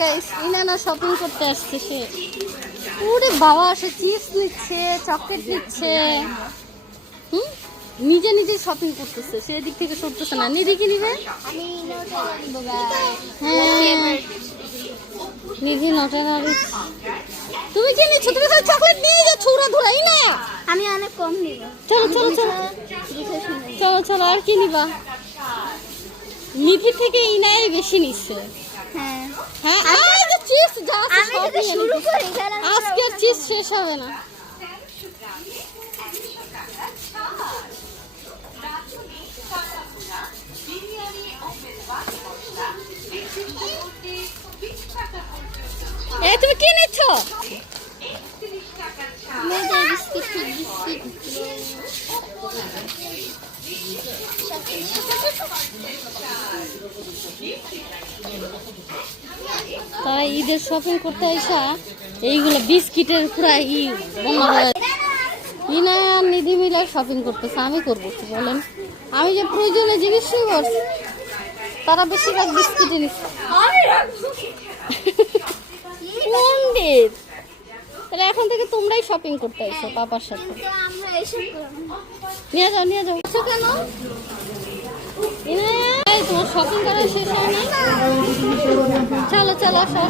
Guys, Inana shopping করতে আসছে সে। ওরে বাবা, সে চিপস নিচ্ছে, চকলেট নিচ্ছে। নিজে নিজে শপিং করতেছে, সে দিক থেকে সরতেছে না। নিধি কি নিবে? আমি নোটেলা নিব গাইস। হ্যাঁ, নিধি নটেলা। তুমি কি নিচ্ছ? তুমি খালি চকলেট নিয়ে যাচ্ছ, উড়া ধুরাই না। আমি অনেক কম নিব। চলো চলো চলো চলো চলো, আর কি নিবা? নিধি থেকে ইনাই বেশি নিচ্ছে। হ্যাঁ হ্যাঁ, আর যে চিপস যা আছে আমি সব যদি নিয়ে শুরু নিবি। করি তাহলে আজকে আর চিপস শেষ হবে না। এই তুমি কি নিচ্ছ? মেয়েদের বিস্কিট বিস্কিট তাই ঈদের শপিং করতে আইসা এইগুলো বিস্কিটের পুরা বোমা হয়ে। ইনায় আর নিধি মিলে শপিং করতেছে। আমি করবো কি বলেন? আমি যে প্রয়োজনীয় জিনিস নিব, তারা বেশিরভাগ বিস্কিটই নিচ্ছে। পণ্ডিত, তাহলে এখন থেকে তোমরাই শপিং করতে আইসো পাপার সাথে। কিন্তু আমরা এসব করব না। নিয়ে যাও নিয়ে যাও। এসো কেন? ইনায়, তোমার শপিং করা শেষ হয় না? চলো চলো আসো।